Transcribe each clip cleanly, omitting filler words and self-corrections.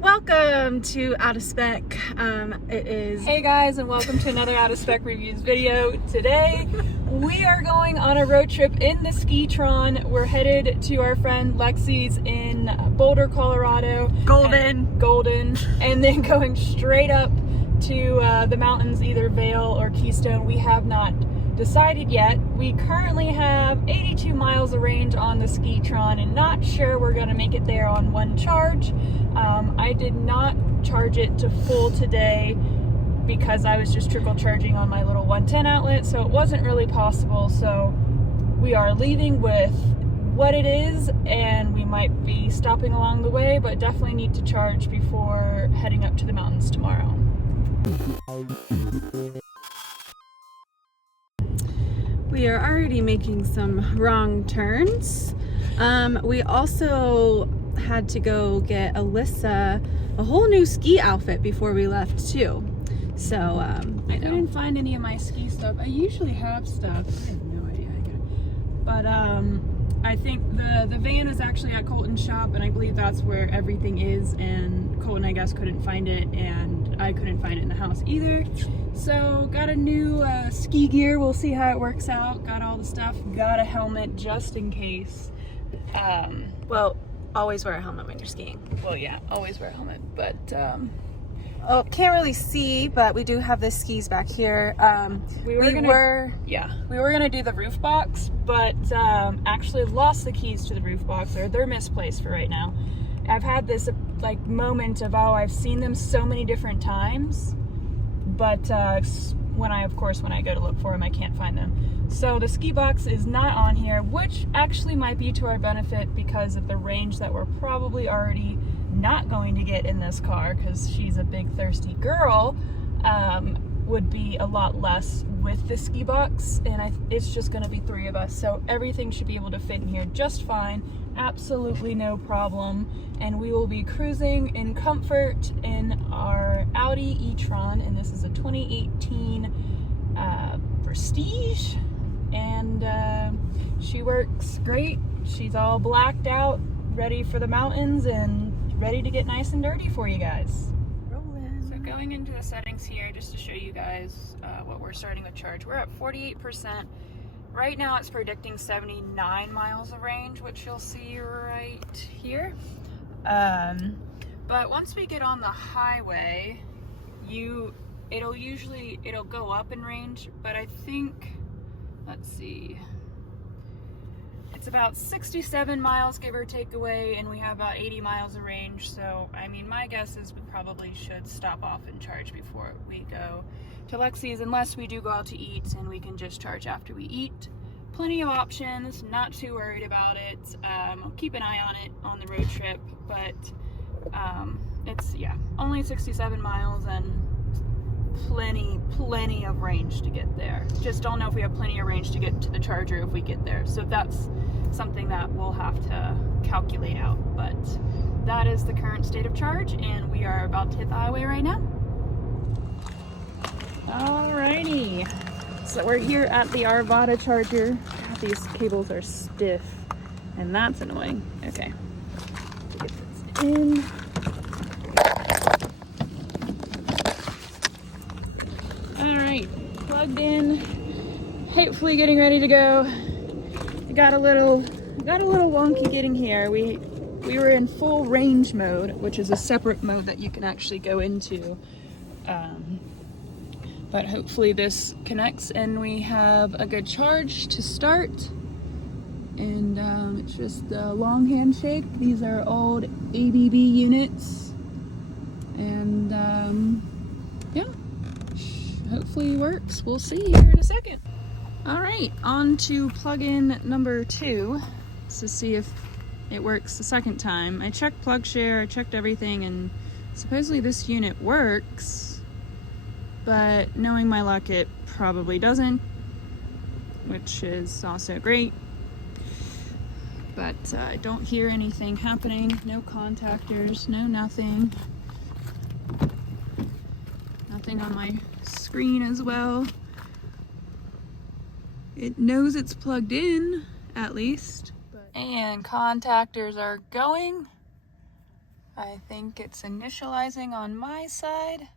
Welcome to Out of Spec. It is Hey guys, and welcome to another Out of Spec Reviews video. Today we are going on a road trip in the Ski-Tron. We're headed to our friend Lexi's in Boulder, Colorado. Golden, and then going straight up to the mountains, either Vail or Keystone. We have not decided yet. We currently have 82 miles of range on the Ski-Tron and not sure we're going to make it there on one charge. I did not charge it to full today because I was just trickle charging on my little 110 outlet, so it wasn't really possible. So we are leaving with what it is, and we might be stopping along the way, but definitely need to charge before heading up to the mountains tomorrow. we are already making some wrong turns. We also had to go get Alyssa a whole new ski outfit before we left too. So I couldn't find any of my ski stuff. I usually have stuff. I have no idea how I got it. But I think the van is actually at Colton's shop, and I believe that's where everything is, and Colton, I guess, couldn't find it, and I couldn't find it in the house either. So got a new ski gear. We'll see how it works out. Got all the stuff. Got a helmet just in case. well, always wear a helmet when you're skiing. Well, yeah, always wear a helmet, but Oh, can't really see, but we do have the skis back here. We were gonna do the roof box, but actually lost the keys to the roof box, or they're misplaced for right now. I've had this like moment of, oh, I've seen them so many different times, but when I go to look for them, I can't find them. So the ski box is not on here, which actually might be to our benefit because of the range that we're probably already not going to get in this car, because she's a big thirsty girl. Would be a lot less with the ski box, and it's just going to be 3 of us, so everything should be able to fit in here just fine, absolutely no problem, and we will be cruising in comfort in our Audi e-tron, and this is a 2018 Prestige, and she works great. She's all blacked out, ready for the mountains, and ready to get nice and dirty for you guys. So going into the settings here, just to show you guys what we're starting with charge, we're at 48%. Right now it's predicting 79 miles of range, which you'll see right here. But once we get on the highway, it'll go up in range, but I think, let's see, it's about 67 miles, give or take away, and we have about 80 miles of range. So, I mean, my guess is we probably should stop off and charge before we go to Lexi's, unless we do go out to eat and we can just charge after we eat. Plenty of options, not too worried about it. I'll keep an eye on it on the road trip, but it's, yeah, only 67 miles and plenty of range to get there. Just don't know if we have plenty of range to get to the charger if we get there, so that's something that we'll have to calculate out. But that is the current state of charge, and we are about to hit the highway right now. Alrighty, so we're here at the Arvada charger. God, these cables are stiff, and that's annoying. Okay, get this in. Alright, plugged in, hopefully getting ready to go. It got a little wonky getting here. We were in full range mode, which is a separate mode that you can actually go into. But hopefully this connects and we have a good charge to start. And it's just a long handshake. These are old ABB units. And yeah. Hopefully it works. We'll see here in a second. All right, on to plug-in number 2 to see if it works the second time. I checked PlugShare, I checked everything, and supposedly this unit works, but knowing my luck, it probably doesn't, which is also great. But I don't hear anything happening. No contactors, no nothing. Nothing on my screen as well. It knows it's plugged in, at least. And contactors are going. I think it's initializing on my side.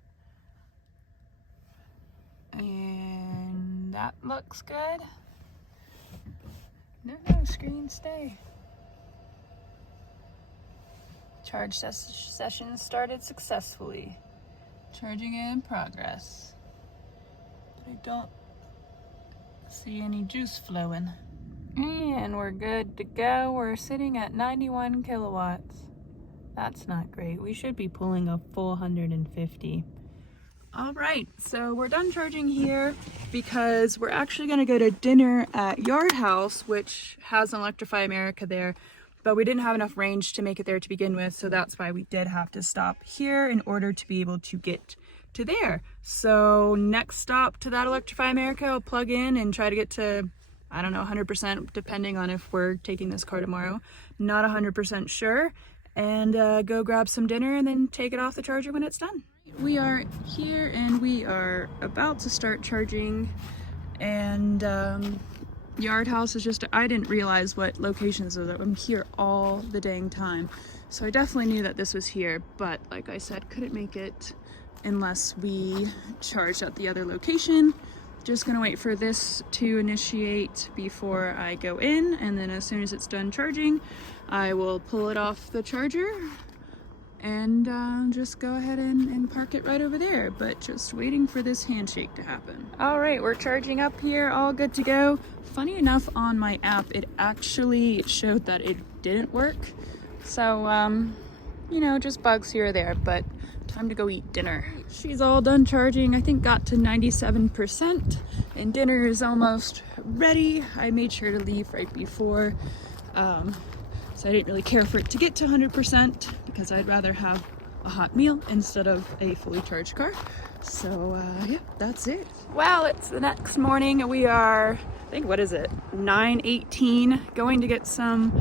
And that looks good. No, screen stay. Charge session started successfully. Charging in progress. But I don't see any juice flowing. And we're good to go. We're sitting at 91 kilowatts. That's not great. We should be pulling a full 150. All right, so we're done charging here because we're actually gonna go to dinner at Yard House, which has an Electrify America there, but we didn't have enough range to make it there to begin with, so that's why we did have to stop here in order to be able to get to there. So next stop to that Electrify America, I'll plug in and try to get to, I don't know, 100%, depending on if we're taking this car tomorrow. Not 100% sure. And go grab some dinner and then take it off the charger when it's done. We are here and we are about to start charging, and Yard House is just, I didn't realize what locations are. I'm here all the dang time, so I definitely knew that this was here, but like I said, couldn't make it unless we charged at the other location. Just gonna wait for this to initiate before I go in, and then as soon as it's done charging, I will pull it off the charger and just go ahead and park it right over there, but just waiting for this handshake to happen. All right, we're charging up here, all good to go. Funny enough, on my app, it actually showed that it didn't work. So, you know, just bugs here or there, but time to go eat dinner. She's all done charging, I think got to 97%, and dinner is almost ready. I made sure to leave right before, so I didn't really care for it to get to 100% because I'd rather have a hot meal instead of a fully charged car. So yeah, that's it. Well, it's the next morning and we are, I think, what is it, 9:18, going to get some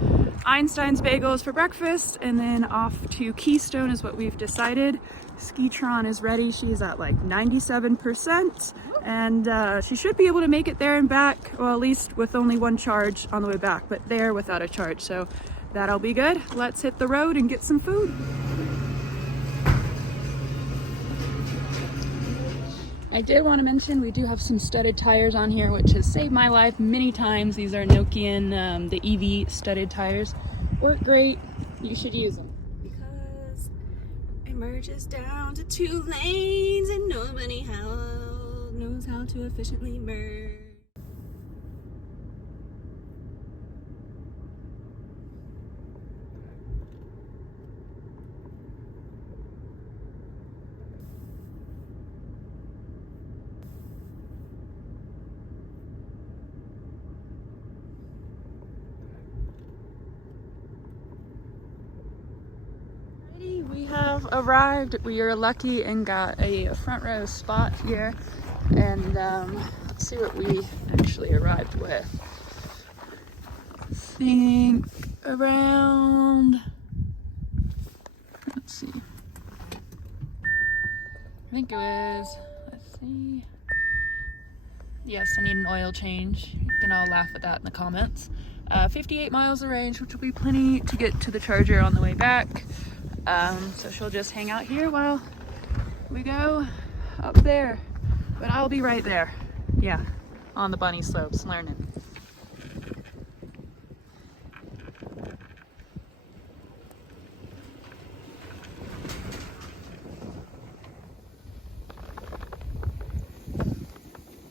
Einstein's bagels for breakfast and then off to Keystone is what we've decided. Skitron is ready. She's at like 97% and she should be able to make it there and back, well, at least with only one charge on the way back, but there without a charge. So that'll be good. Let's hit the road and get some food. I did want to mention we do have some studded tires on here, which has saved my life many times. These are Nokian, the EV studded tires. Work great. You should use them. Because it merges down to 2 lanes and nobody knows how to efficiently merge. We have arrived. We are lucky and got a front row spot here, and let's see what we actually arrived with. I think around, let's see, I think it was, let's see, yes, I need an oil change. You can all laugh at that in the comments. 58 miles of range, which will be plenty to get to the charger on the way back. So she'll just hang out here while we go up there, but I'll be right there, yeah, on the bunny slopes learning.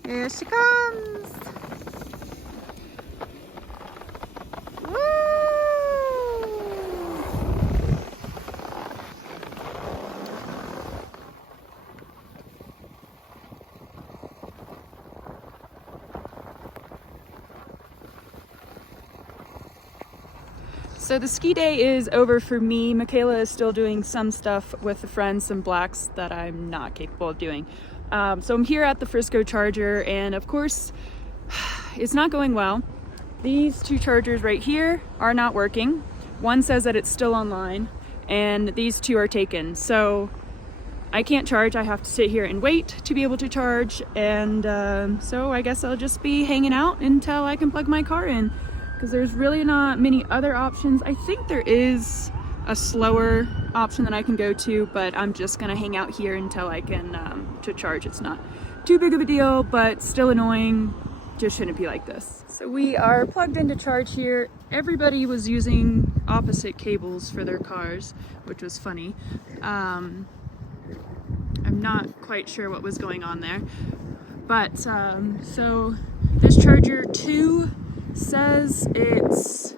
Here she comes. So the ski day is over for me. Michaela is still doing some stuff with a friend, some blacks that I'm not capable of doing. So I'm here at the Frisco charger, and of course, it's not going well. These 2 chargers right here are not working. One says that it's still online, and these 2 are taken. So I can't charge. I have to sit here and wait to be able to charge, and so I guess I'll just be hanging out until I can plug my car in, because there's really not many other options. I think there is a slower option that I can go to, but I'm just gonna hang out here until I can to charge. It's not too big of a deal, but still annoying. Just shouldn't be like this. So we are plugged into charge here. Everybody was using opposite cables for their cars, which was funny. I'm not quite sure what was going on there, but so this charger 2 says it's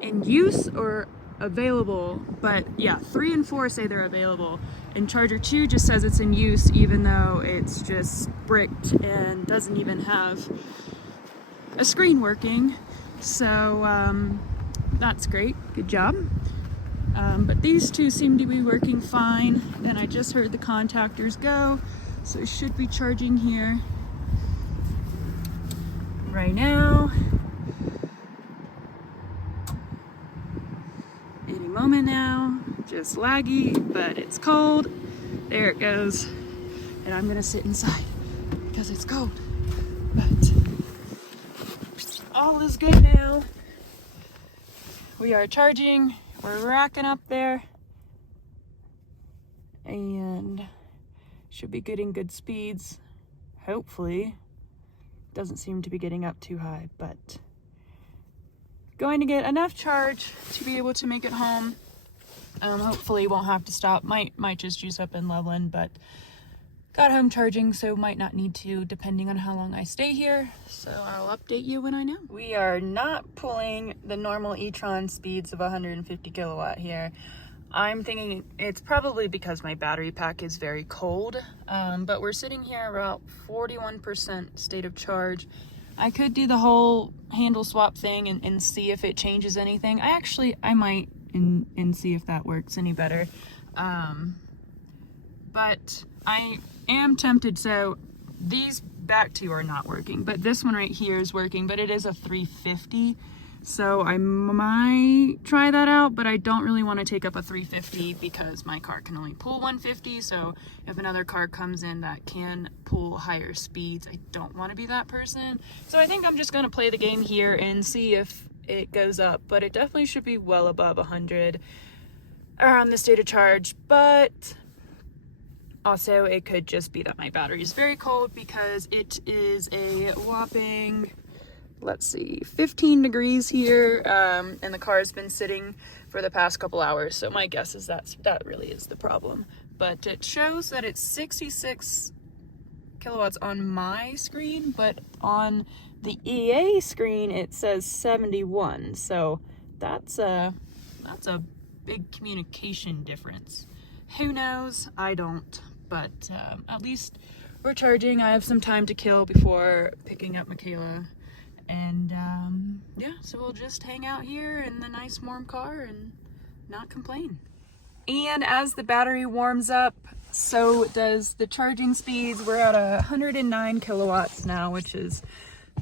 in use or available, but yeah, 3 and 4 say they're available, and charger 2 just says it's in use, even though it's just bricked and doesn't even have a screen working. So that's great, good job. But these 2 seem to be working fine, and I just heard the contactors go, so it should be charging here right now. Any moment now. Just laggy, but it's cold. There it goes. And I'm gonna sit inside because it's cold. But all is good now. We are charging. We're racking up there. And should be getting good speeds. Hopefully. Doesn't seem to be getting up too high, but going to get enough charge to be able to make it home. Hopefully won't have to stop. Might just juice up in Loveland, but got home charging, so might not need to, depending on how long I stay here. So I'll update you when I know. We are not pulling the normal e-tron speeds of 150 kilowatt here. I'm thinking it's probably because my battery pack is very cold, but we're sitting here about 41% state of charge. I could do the whole handle swap thing and see if it changes anything. I might and see if that works any better. But I am tempted. So these back 2 are not working, but this one right here is working, but it is a 350. So I might try that out, but I don't really want to take up a 350 because my car can only pull 150. So if another car comes in that can pull higher speeds, I don't want to be that person. So I think I'm just going to play the game here and see if it goes up, but it definitely should be well above 100 around the state of charge. But also it could just be that my battery is very cold because it is a whopping, let's see, 15 degrees here, and the car has been sitting for the past couple hours, so my guess is that really is the problem. But it shows that it's 66 kilowatts on my screen, but on the EA screen it says 71, so that's a big communication difference. Who knows? I don't, but at least we're charging. I have some time to kill before picking up Michaela. And yeah, so we'll just hang out here in the nice warm car and not complain. And as the battery warms up, so does the charging speeds. We're at 109 kilowatts now, which is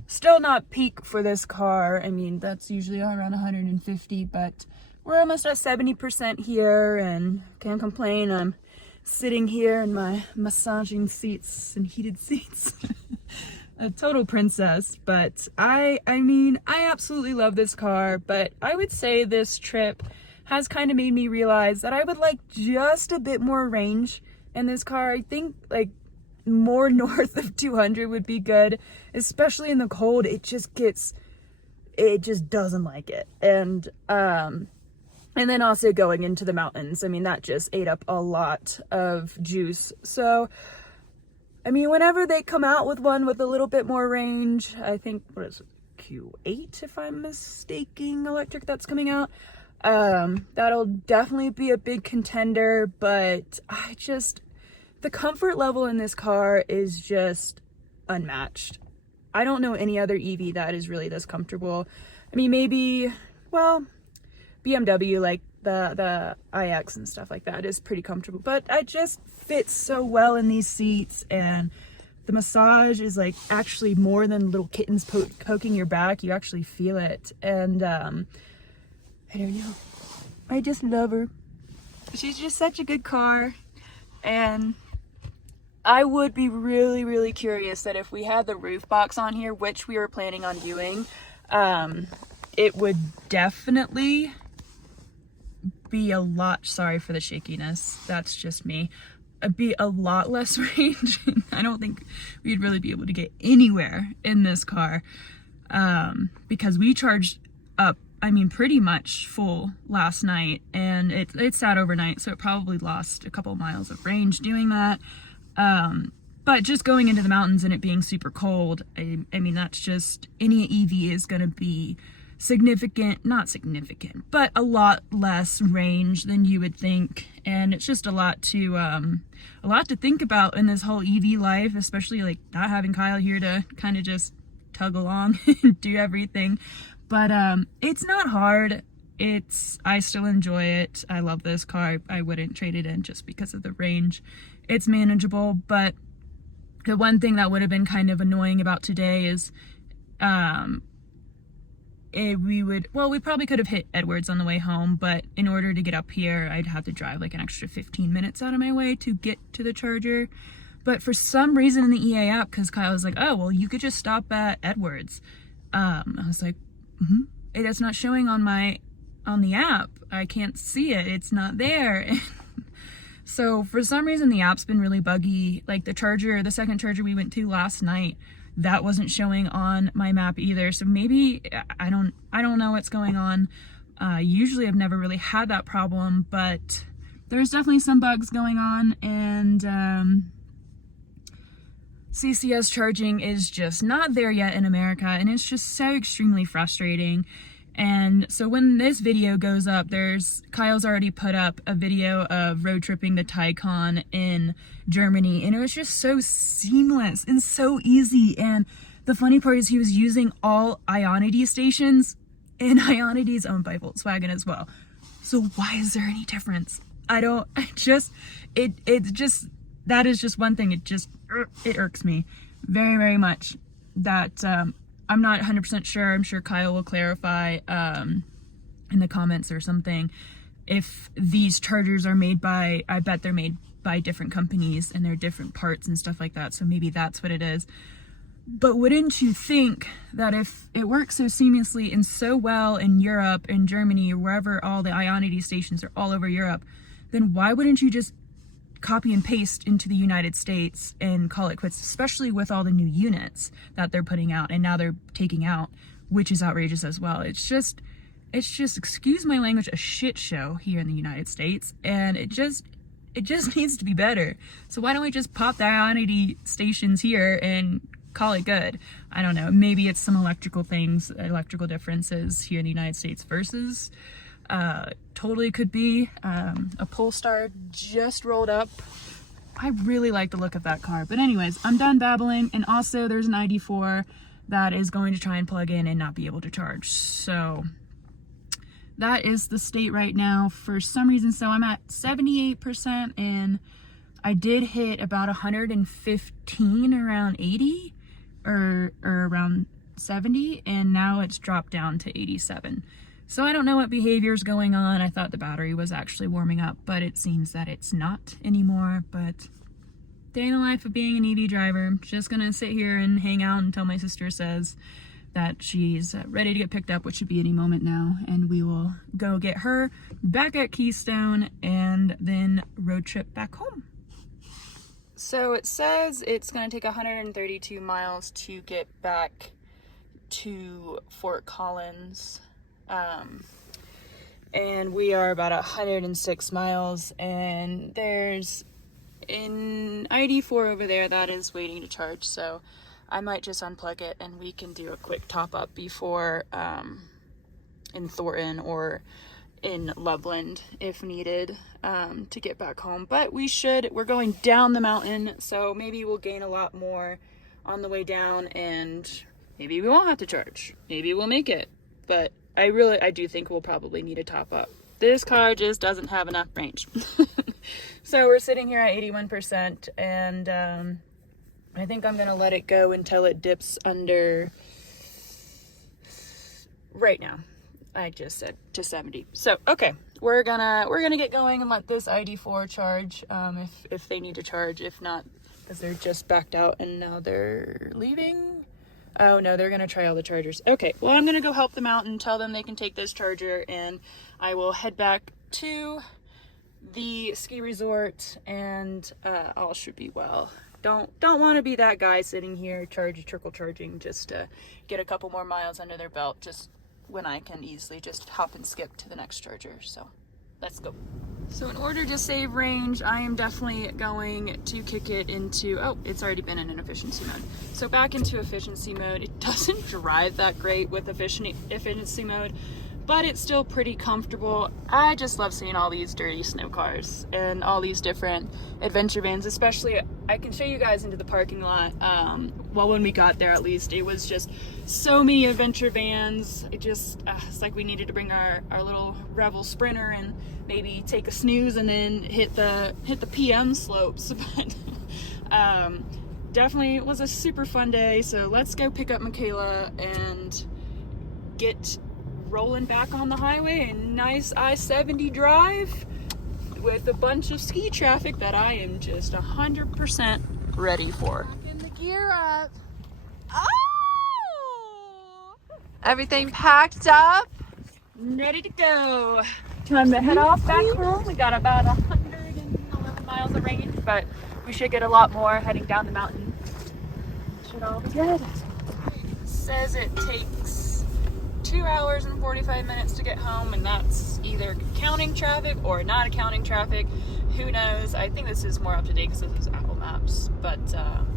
still not peak for this car. I mean, that's usually around 150, but we're almost at 70% here and can't complain. I'm sitting here in my massaging seats and heated seats. A total princess. But I mean, I absolutely love this car, but I would say this trip has kind of made me realize that I would like just a bit more range in this car. I think like more north of 200 would be good, especially in the cold. It just doesn't like it. And then also going into the mountains, I mean, that just ate up a lot of juice. So I mean, whenever they come out with one with a little bit more range, I think, what is it, Q8 if I'm mistaking, electric that's coming out, that'll definitely be a big contender. But the comfort level in this car is just unmatched. I don't know any other EV that is really this comfortable. I mean, maybe, well, BMW, like the iX and stuff like that, is pretty comfortable, but I just fit so well in these seats, and the massage is like actually more than little kittens poking your back. You actually feel it. And I don't know, I just love her. She's just such a good car. And I would be really, really curious that if we had the roof box on here, which we were planning on doing, it would definitely be a lot, sorry for the shakiness, that's just me, be a lot less range. I don't think we'd really be able to get anywhere in this car, because we charged up, I mean, pretty much full last night, and it sat overnight, so it probably lost a couple miles of range doing that. But just going into the mountains and it being super cold, I mean, that's just, any EV is going to be not significant, but a lot less range than you would think. And it's just a lot to think about in this whole EV life, especially like not having Kyle here to kind of just tug along and do everything. But it's not hard. I still enjoy it. I love this car. I wouldn't trade it in just because of the range. It's manageable, but the one thing that would have been kind of annoying about today is we probably could have hit Edwards on the way home, but in order to get up here, I'd have to drive like an extra 15 minutes out of my way to get to the charger. But for some reason in the EA app, because Kyle was like, oh, well, you could just stop at Edwards. I was like, it's not showing on the app. I can't see it. It's not there. So for some reason, the app's been really buggy. Like the second charger we went to last night, that wasn't showing on my map either. So maybe, I don't know what's going on. Usually I've never really had that problem, but there's definitely some bugs going on, and CCS charging is just not there yet in America, and it's just so extremely frustrating. And so when this video goes up, Kyle's already put up a video of road tripping the Taycan in Germany, and it was just so seamless and so easy. And the funny part is he was using all Ionity stations, and Ionity is owned by Volkswagen as well. So why is there any difference? That is just one thing. It irks me very, very much that, I'm not 100% sure. I'm sure Kyle will clarify in the comments or something if these chargers are made by, I bet they're made by different companies and they're different parts and stuff like that. So maybe that's what it is. But wouldn't you think that if it works so seamlessly and so well in Europe, in Germany, or wherever all the Ionity stations are all over Europe, then why wouldn't you just copy and paste into the United States and call it quits, especially with all the new units that they're putting out and now they're taking out, which is outrageous as well. It's just, excuse my language, a shit show here in the United States, and it just needs to be better. So why don't we just pop the Ionity stations here and call it good? I don't know, maybe it's some electrical differences here in the United States versus totally could be. A Polestar just rolled up. I really like the look of that car. But anyways, I'm done babbling. And also there's an ID4 that is going to try and plug in and not be able to charge. So that is the state right now for some reason. So I'm at 78%, and I did hit about 115 around 80 or around 70, and now it's dropped down to 87. So I don't know what behavior is going on. I thought the battery was actually warming up, but it seems that it's not anymore. But day in the life of being an EV driver, just gonna sit here and hang out until my sister says that she's ready to get picked up, which should be any moment now, and we will go get her back at Keystone and then road trip back home. So it says it's gonna take 132 miles to get back to Fort Collins. And we are about 106 miles, and there's an ID4 over there that is waiting to charge, so I might just unplug it and we can do a quick top up before in Thornton or in Loveland if needed to get back home. But we're going down the mountain, so maybe we'll gain a lot more on the way down, and maybe we won't have to charge. Maybe we'll make it, but I do think we'll probably need a top up. This car just doesn't have enough range. So we're sitting here at 81%, and I think I'm gonna let it go until it dips under, right now, I just said to 70. So, okay, we're gonna get going and let this ID4 charge, if they need to charge. If not, because they're just backed out and now they're leaving. Oh no, they're gonna try all the chargers. Okay, well, I'm gonna go help them out and tell them they can take this charger, and I will head back to the ski resort, and all should be well. Don't want to be that guy sitting here trickle charging just to get a couple more miles under their belt, just when I can easily just hop and skip to the next charger. So let's go. So in order to save range, I am definitely going to kick it into, oh, it's already been in an efficiency mode. So back into efficiency mode. It doesn't drive that great with efficiency mode, but it's still pretty comfortable. I just love seeing all these dirty snow cars and all these different adventure vans, especially, I can show you guys into the parking lot. Well, when we got there, at least, it was just so many adventure vans. It just, it's like we needed to bring our little Revel Sprinter and maybe take a snooze and then hit the PM slopes. But definitely was a super fun day. So let's go pick up Michaela and get rolling back on the highway. A nice I-70 drive with a bunch of ski traffic that I am just 100% ready for. Packing the gear up. Oh! Everything packed up. Ready to go. Time to head off back home. We got about 111 miles of range, but we should get a lot more heading down the mountain. Should all be good. It says it takes 2 hours and 45 minutes to get home, and that's either counting traffic or not accounting traffic. Who knows? I think this is more up to date because this is Apple Maps, but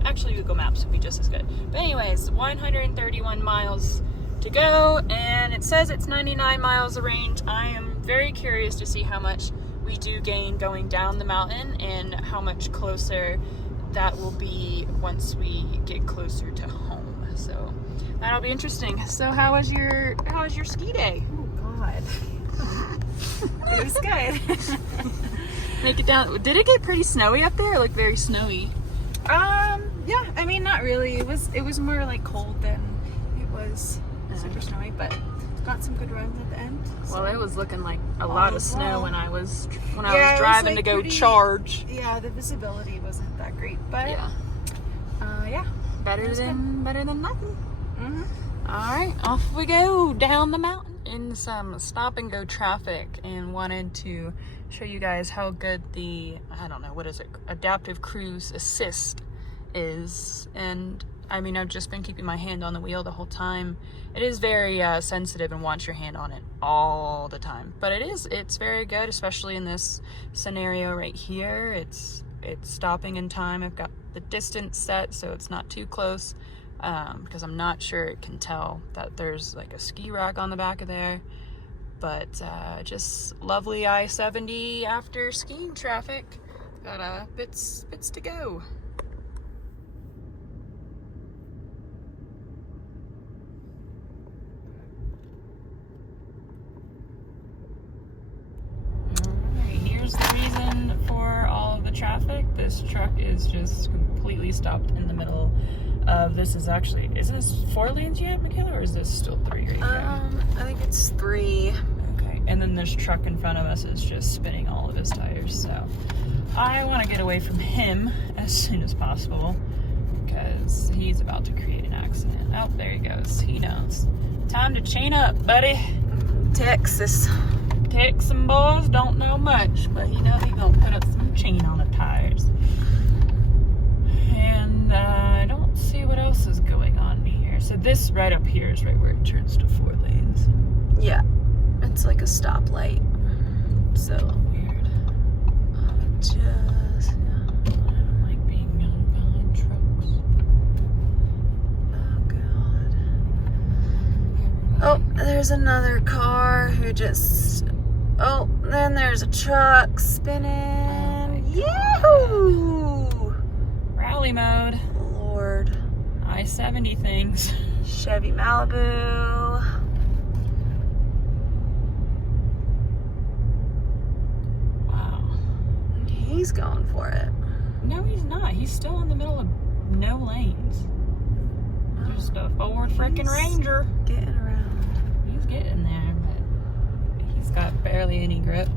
actually Google Maps would be just as good. But anyways, 131 miles to go, and it says it's 99 miles of range. I am very curious to see how much we do gain going down the mountain and how much closer that will be once we get closer to home. So that'll be interesting. So how was your ski day? Oh God. It was good. Make it down. Did it get pretty snowy up there? It looked very snowy. Yeah, I mean, not really. It was more like cold than it was super snowy, but got some good runs at the end. So. Well, it was looking like a lot of snow when I was Yeah, driving like to go pretty, charge. Yeah, the visibility wasn't that great, but Yeah. Yeah. Better than nothing. Mm-hmm. All right, off we go down the mountain in some stop and go traffic, and wanted to show you guys how good the, I don't know, what is it, adaptive cruise assist is. And I mean, I've just been keeping my hand on the wheel the whole time. It is very sensitive and wants your hand on it all the time, but it's very good, especially in this scenario right here. It's stopping in time. I've got the distance set so it's not too close, because I'm not sure it can tell that there's like a ski rack on the back of there. But just lovely I-70 after skiing traffic. Got bits to go. Alright, here's the reason for all of the traffic. This truck is just completely stopped in the middle of, this is actually, is this 4 lanes yet, Michaela, or is this still 3 right here? I think it's 3. Okay, and then this truck in front of us is just spinning all of his tires, so I want to get away from him as soon as possible because he's about to create an accident. Oh, there he goes. He knows. Time to chain up, buddy. Texas. Texan boys don't know much, but you know he gonna put up some chain on the tires. And I don't see what else is going on here. So this right up here is right where it turns to 4 lanes. Yeah, it's like a stoplight. So Weird. just I don't like being behind trucks. Oh God. Oh, there's another car who just. Oh, then there's a truck spinning. Yahoo! Rally mode. Lord. I-70 things. Chevy Malibu. Wow. He's going for it. No, he's not. He's still in the middle of no lanes. Just a forward freaking Ranger. Getting around. He's getting there, but he's got barely any grip.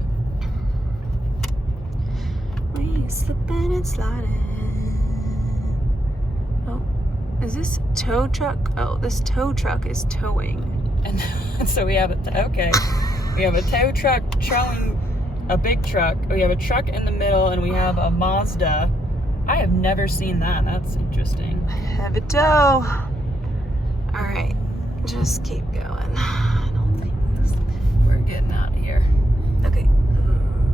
We slipping and sliding. Oh, is this a tow truck? Oh, this tow truck is towing. And so we have we have a tow truck a big truck. We have a truck in the middle, and we have a Mazda. I have never seen that. That's interesting. Have it dough. All right, just keep going. I don't think We're getting out of here. Okay. Okay.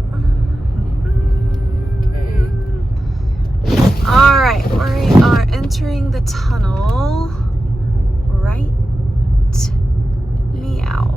All right, we are entering the tunnel. Right. Meow.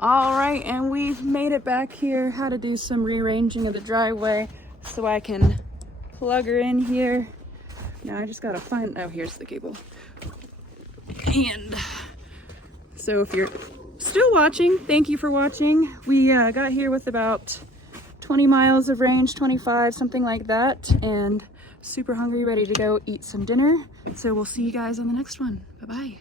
All right, and we've made it back here. Had to do some rearranging of the driveway so I can plug her in here. Now I just gotta find, oh, here's the cable. And so if you're still watching, thank you for watching. We got here with about 20 miles of range, 25, something like that, and super hungry, ready to go eat some dinner. So we'll see you guys on the next one. Bye-bye.